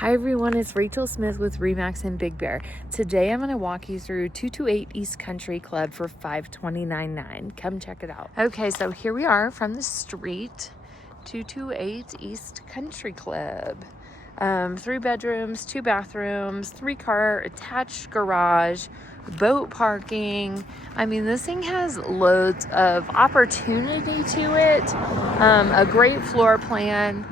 Hi everyone, it's Rachael Smith with Remax and Big Bear. Today I'm going to walk you through 228 East Country Club for $529.9. Come check it out. Okay, so here we are from the street, 228 East Country Club. 3 bedrooms, 2 bathrooms, 3-car attached garage, boat parking. I mean, this thing has loads of opportunity to it. A great floor plan.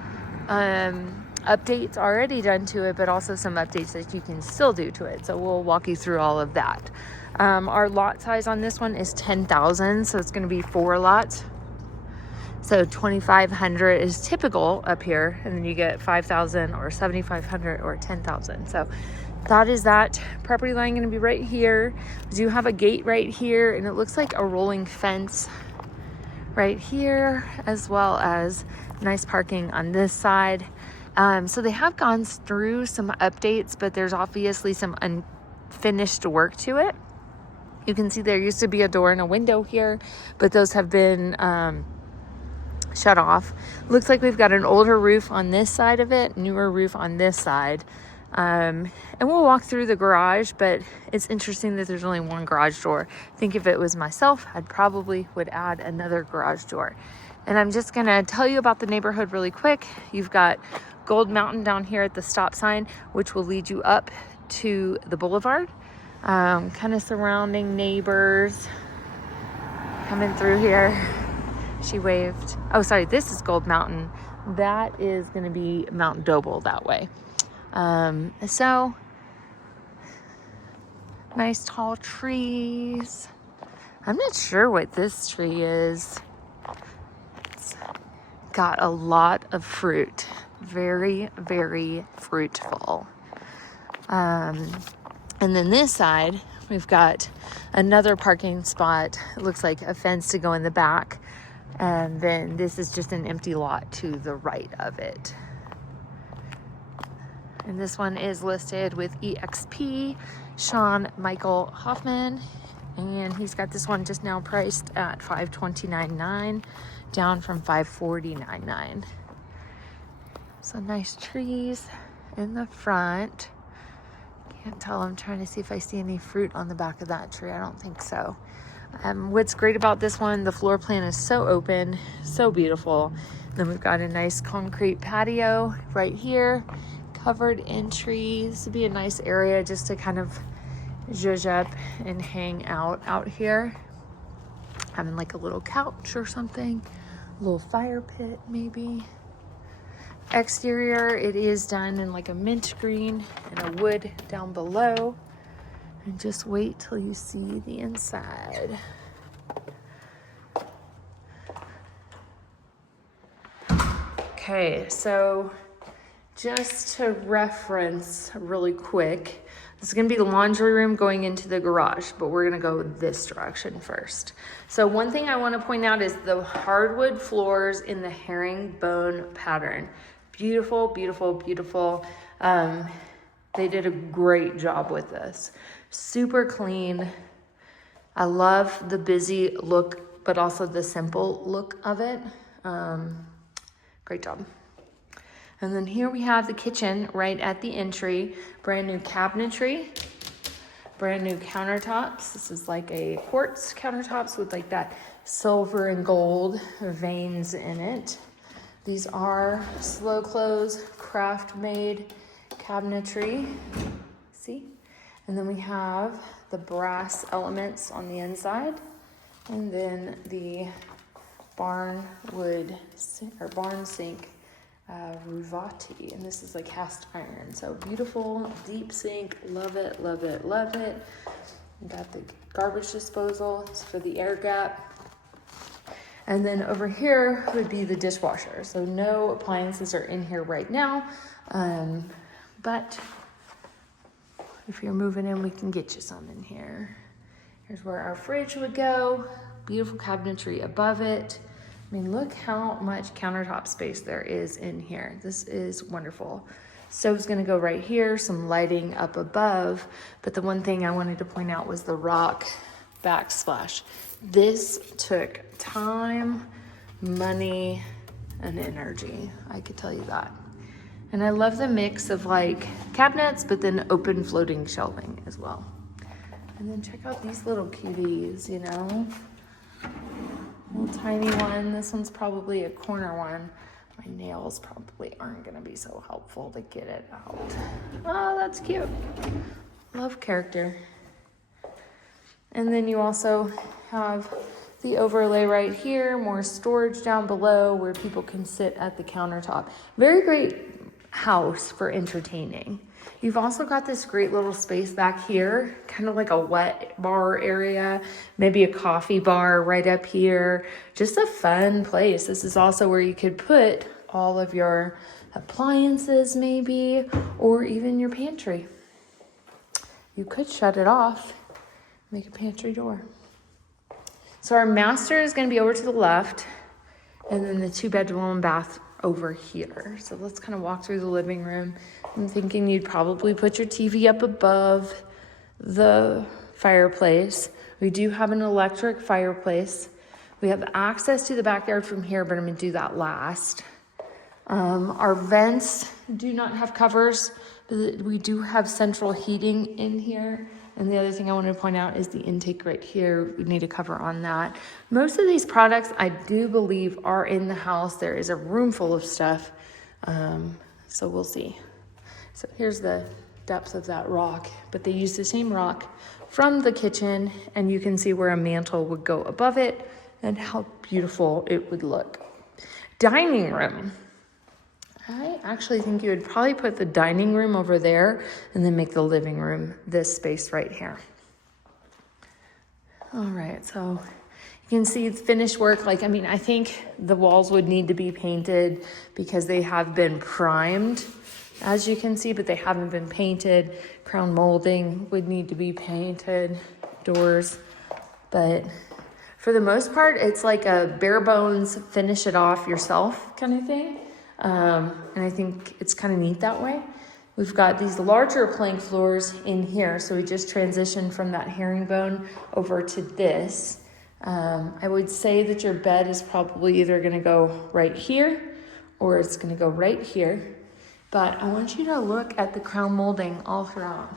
Updates already done to it, but also some updates that you can still do to it. So we'll walk you through all of that. Our lot size on this one is 10,000, so it's going to be 4 lots. So 2,500 is typical up here, and then you get 5,000 or 7,500 or 10,000. So that is that property line going to be right here. We do have a gate right here, and it looks like a rolling fence right here, as well as nice parking on this side. So they have gone through some updates, but there's obviously some unfinished work to it. You can see there used to be a door and a window here, but those have been shut off. Looks like we've got an older roof on this side of it, newer roof on this side. And we'll walk through the garage, but it's interesting that there's only one garage door. I think if it was myself, I'd probably would add another garage door. And I'm just gonna tell you about the neighborhood really quick. You've got Gold Mountain down here at the stop sign, which will lead you up to the boulevard. Kind of surrounding neighbors coming through here. She waved. Oh, sorry, this is Gold Mountain. That is gonna be Mount Doble that way. So nice tall trees. I'm not sure what this tree is. It's got a lot of fruit. Very, very fruitful. And then this side, we've got another parking spot. It looks like a fence to go in the back. And then this is just an empty lot to the right of it. And this one is listed with EXP, Sean Michael Hoffman. And he's got this one just now priced at $529.9, down from $549.9. So nice trees in the front. Can't tell. I'm trying to see if I see any fruit on the back of that tree. I don't think so. What's great about this one, the floor plan is so open, so beautiful. Then we've got a nice concrete patio right here, covered in trees. This would be a nice area just to kind of zhuzh up and hang out here. Having like a little couch or something, a little fire pit maybe. Exterior, it is done in like a mint green and a wood down below. And just wait till you see the inside. Okay, so just to reference really quick, this is gonna be the laundry room going into the garage, but we're gonna go this direction first. So one thing I wanna point out is the hardwood floors in the herringbone pattern. Beautiful, beautiful, beautiful. They did a great job with this. Super clean. I love the busy look, but also the simple look of it. Great job. And then here we have the kitchen right at the entry. Brand new cabinetry, brand new countertops. This is like a quartz countertops with like that silver and gold veins in it. These are slow close, craft made cabinetry. See? And then we have the brass elements on the inside. And then the barn sink Ruvati, and this is like cast iron. So beautiful, deep sink, love it, love it, love it. We got the garbage disposal for the air gap. And then over here would be the dishwasher. So no appliances are in here right now, but if you're moving in, we can get you some in here. Here's where our fridge would go. Beautiful cabinetry above it. I mean, look how much countertop space there is in here. This is wonderful. Stove's gonna go right here, some lighting up above. But the one thing I wanted to point out was the rock backsplash. This took time, money, and energy. I could tell you that. And I love the mix of like cabinets, but then open floating shelving as well. And then check out these little cuties, you know, little tiny one. This one's probably a corner one. My nails probably aren't gonna be so helpful to get it out. Oh, that's cute. Love character. And then you also have the overlay right here, more storage down below where people can sit at the countertop. Very great house for entertaining. You've also got this great little space back here, kind of like a wet bar area, maybe a coffee bar right up here. Just a fun place. This is also where you could put all of your appliances maybe, or even your pantry. You could shut it off, make a pantry door. So our master is going to be over to the left, and then the 2-bedroom and bath over here. So let's kind of walk through the living room. I'm thinking you'd probably put your TV up above the fireplace. We do have an electric fireplace. We have access to the backyard from here, but I'm going to do that last. Our vents do not have covers, but we do have central heating in here. And the other thing I wanted to point out is the intake right here. We need a cover on that. Most of these products I do believe are in the house. There is a room full of stuff. So we'll see. So here's the depth of that rock, but they use the same rock from the kitchen, and you can see where a mantle would go above it and how beautiful it would look. Dining room. I actually think you would probably put the dining room over there and then make the living room this space right here. All right, so you can see the finished work. Like, I mean, I think the walls would need to be painted because they have been primed, as you can see, but they haven't been painted. Crown molding would need to be painted, doors, but for the most part, it's like a bare bones, finish it off yourself kind of thing. And I think it's kind of neat that way. We've got these larger plank floors in here. So we just transitioned from that herringbone over to this. I would say that your bed is probably either going to go right here or it's going to go right here. But I want you to look at the crown molding all throughout.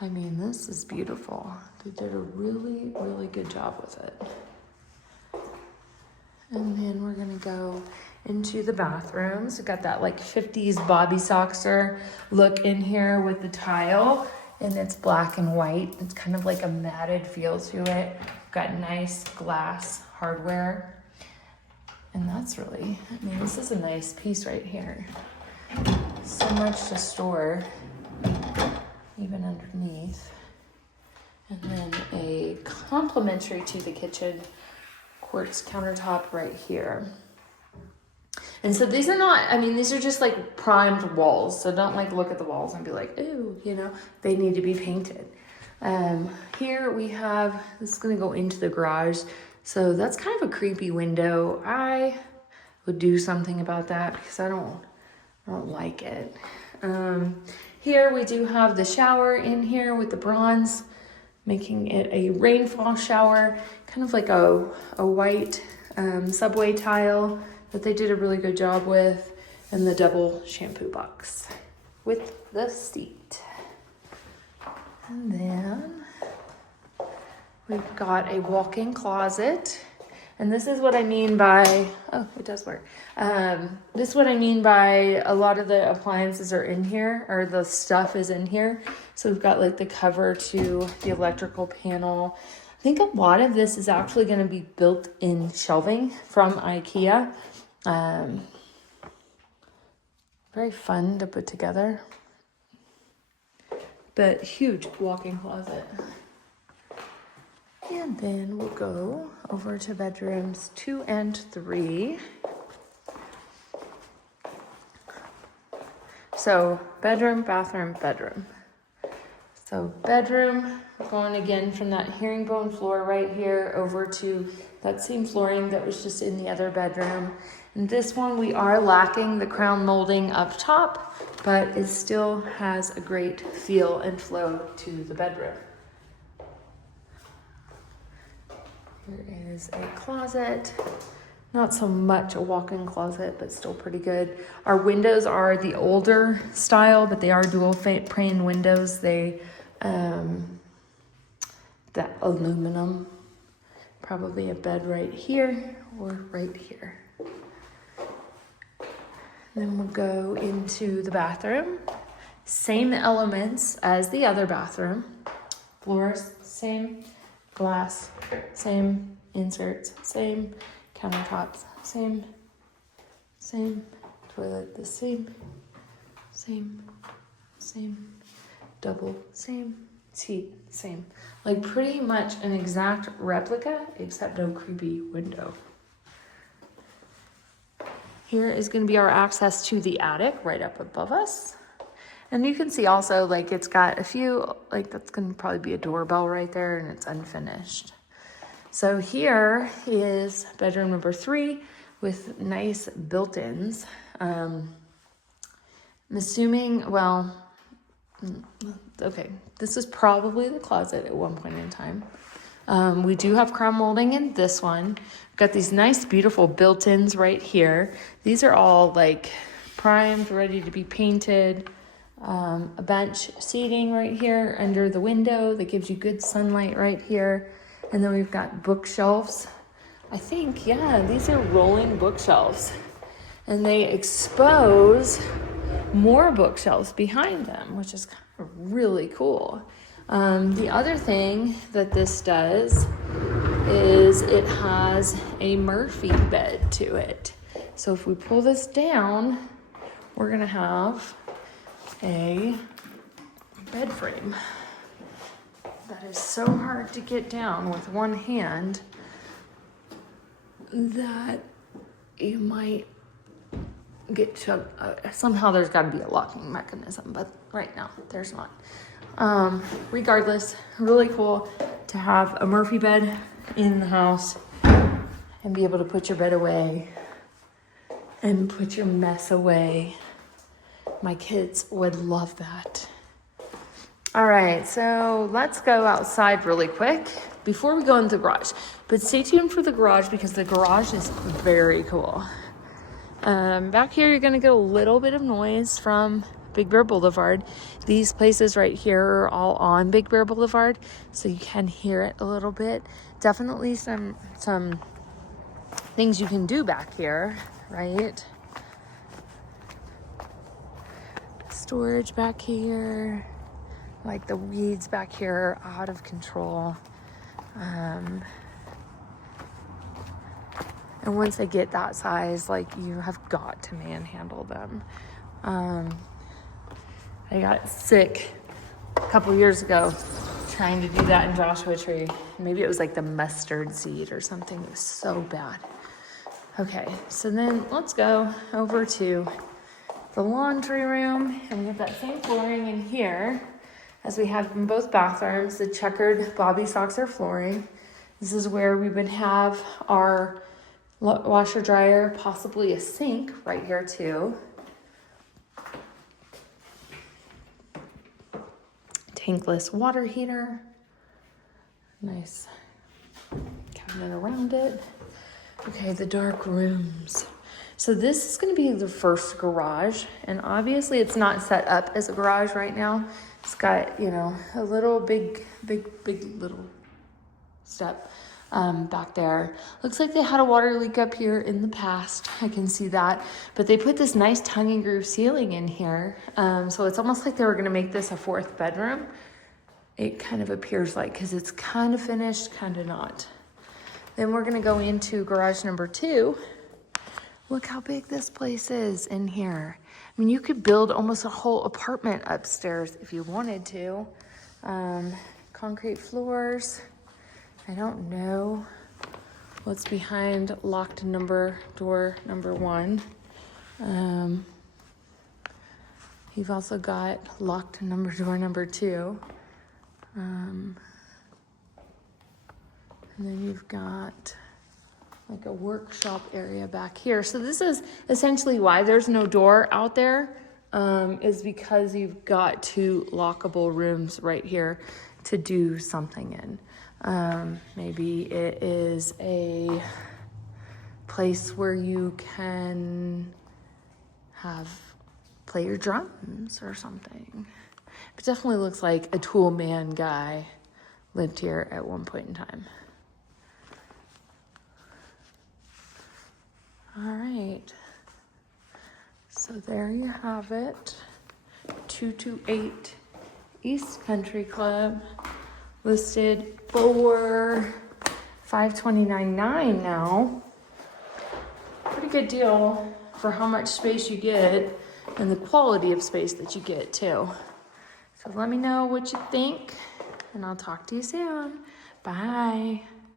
I mean, this is beautiful. They did a really, really good job with it. And then we're going to go into the bathrooms. We've got that like 50s Bobby Soxer look in here with the tile, and it's black and white. It's kind of like a matted feel to it. We've got nice glass hardware. And that's really, I mean, this is a nice piece right here. So much to store, even underneath. And then a complementary to the kitchen quartz countertop right here. And so these are not, I mean, these are just like primed walls. So don't like look at the walls and be like, ooh, you know, they need to be painted. Here we have, this is going to go into the garage. So that's kind of a creepy window. I would do something about that because I don't like it. Here we do have the shower in here with the bronze, making it a rainfall shower, kind of like a white subway tile that they did a really good job with, and the double shampoo box with the seat. And then we've got a walk-in closet. And this is what I mean by, oh, it does work. This is what I mean by a lot of the appliances are in here, or the stuff is in here. So we've got like the cover to the electrical panel. I think a lot of this is actually going to be built in shelving from IKEA. Very fun to put together, but huge walk-in closet. And then we'll go over to bedrooms 2 and 3. So bedroom, bathroom, bedroom. So bedroom, going again from that herringbone floor right here over to that same flooring that was just in the other bedroom. And this one, we are lacking the crown molding up top, but it still has a great feel and flow to the bedroom. Here is a closet. Not so much a walk-in closet, but still pretty good. Our windows are the older style, but they are dual pane windows. They, that aluminum, probably a bed right here or right here. Then we'll go into the bathroom. Same elements as the other bathroom. Floors, same. Glass, same. Inserts, same. Countertops, same. Toilet, the same. Double, same. Seat, same. Like pretty much an exact replica, except no creepy window. Here is going to be our access to the attic right up above us. And you can see also, like, it's got a few, like, that's going to probably be a doorbell right there, and it's unfinished. So here is bedroom number 3 with nice built-ins. I'm assuming, well, okay, this is probably the closet at one point in time. We do have crown molding in this one. We've got these nice, beautiful built-ins right here. These are all like primed, ready to be painted. A bench seating right here under the window that gives you good sunlight right here. And then we've got bookshelves. I think, yeah, these are rolling bookshelves. And they expose more bookshelves behind them, which is kind of really cool. The other thing that this does is it has a Murphy bed to it. So if we pull this down, we're gonna have a bed frame that is so hard to get down with one hand that you might get chugged. Somehow there's got to be a locking mechanism, but right now there's not. Regardless, really cool to have a Murphy bed in the house and be able to put your bed away and put your mess away. My kids would love that. All right, so let's go outside really quick before we go into the garage. But stay tuned for the garage because the garage is very cool. Back here, you're gonna get a little bit of noise from Big Bear Boulevard. These places right here are all on Big Bear Boulevard, so you can hear it a little bit. Definitely some things you can do back here, right? Storage back here, like the weeds back here are out of control. And once they get that size, like, you have got to manhandle them. I got sick a couple years ago trying to do that in Joshua Tree. Maybe it was like the mustard seed or something. It was so bad. Okay, so then let's go over to the laundry room, and we have that same flooring in here as we have in both bathrooms, the checkered Bobby Soxer flooring. This is where we would have our washer dryer, possibly a sink right here too. Tankless water heater. Nice cabinet around it. Okay, the dark rooms. So this is going to be the first garage, and obviously it's not set up as a garage right now. It's got, you know, a little big little step back there. Looks like they had a water leak up here in the past. I can see that, but they put this nice tongue and groove ceiling in here. So it's almost like they were going to make this a 4th bedroom. It kind of appears like, because it's kind of finished, kind of not. Then we're going to go into garage number 2. Look how big this place is in here. I mean, you could build almost a whole apartment upstairs if you wanted to. Concrete floors. I don't know what's behind locked door number 1. You've also got locked door number 2. And then you've got like a workshop area back here. So this is essentially why there's no door out there, is because you've got 2 lockable rooms right here to do something in. Maybe it is a place where you can play your drums or something. It definitely looks like a tool man guy lived here at one point in time. All right. So there you have it. 228 East Country Club, listed for $529.9 now. Pretty good deal for how much space you get and the quality of space that you get too. So let me know what you think, and I'll talk to you soon. Bye.